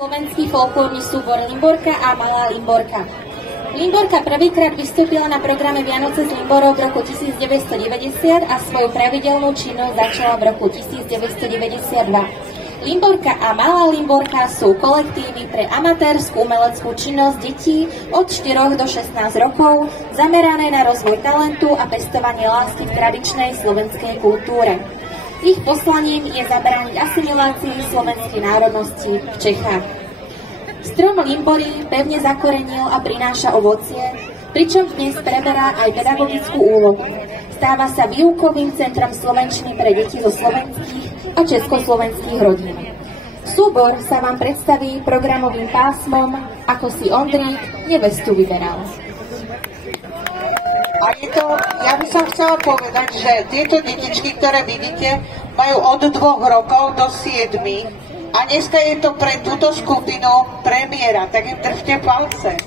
Slovenský folklórny súbor Limborka a Malá Limborka. Limborka prvýkrát vystúpila na programe Vianoce s Limborou v roku 1990 a svoju pravidelnú činnosť začala v roku 1992. Limborka a Malá Limborka sú kolektívy pre amatérskú umeleckú činnosť detí od 4 do 16 rokov, zamerané na rozvoj talentu a pestovanie lásky v tradičnej slovenskej kultúre. Ich poslaním je zabrániť asimilácii slovenskej národnosti v Čechách. Strom Limbory pevne zakorenil a prináša ovocie, pričom dnes preberá aj pedagogickú úlohu. Stáva sa výukovým centrom slovenčiny pre deti zo slovenských a československých rodín. Súbor sa vám predstaví programovým pásmom, ako si Ondrík nevestu vyberal. A ja by som chcela povedať, že tieto detičky, ktoré vidíte, majú od 2 rokov do 7. A dneska je to pre túto skupinu premiéra, tak im držte palce.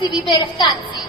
si vyber v tanci.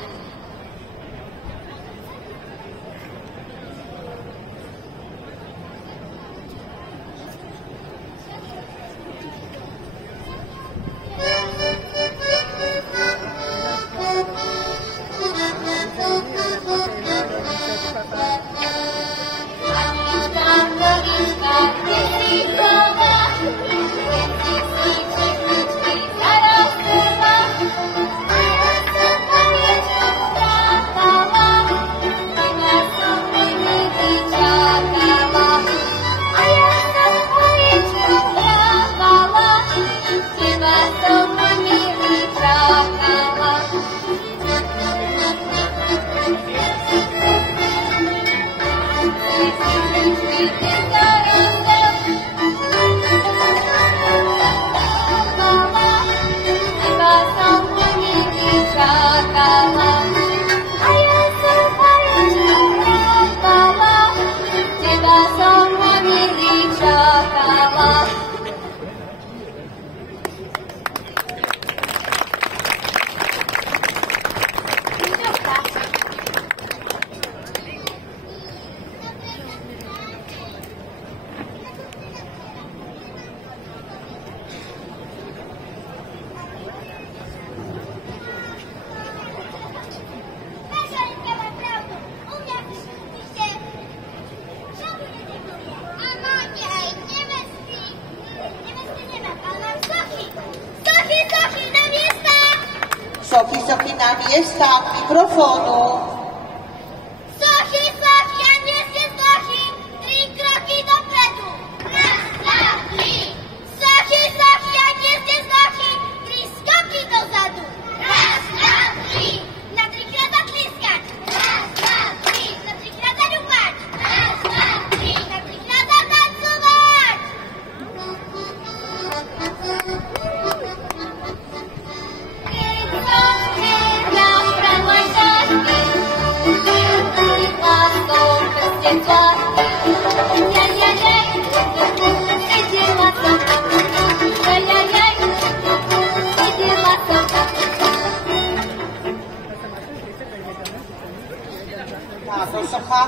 vysoký na miesta k mikrofónu. Sochy, sochy, a nie ste sochy, 3 kroky dopredu. Raz, dva, tri. Sochy, sochy, a nie ste sochy, 3 skoky dozadu. Raz, dva, tri. Na 3-krát zatliskať. Raz, dva, tri. Na 3-krát zaďukať. Raz, dva, tri. Na 3-krát zatancovať. Táto socha.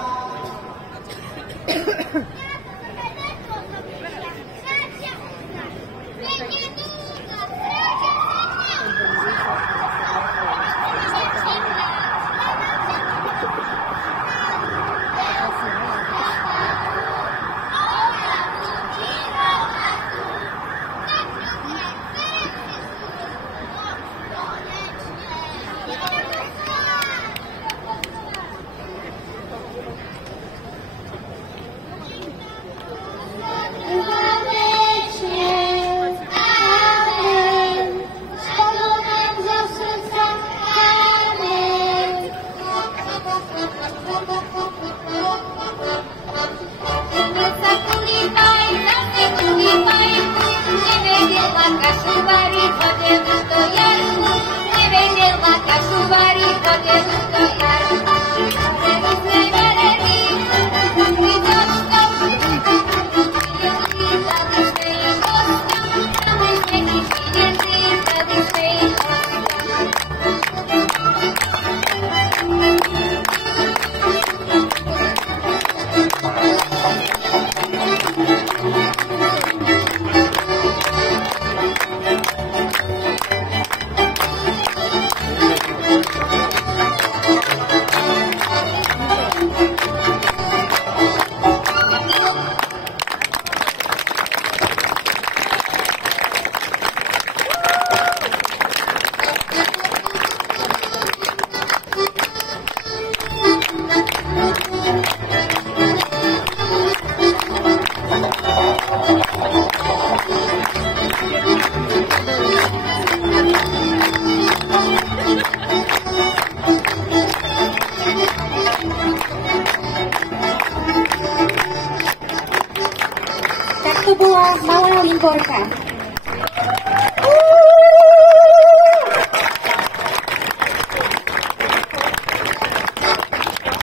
Tak to bola malá Limborka.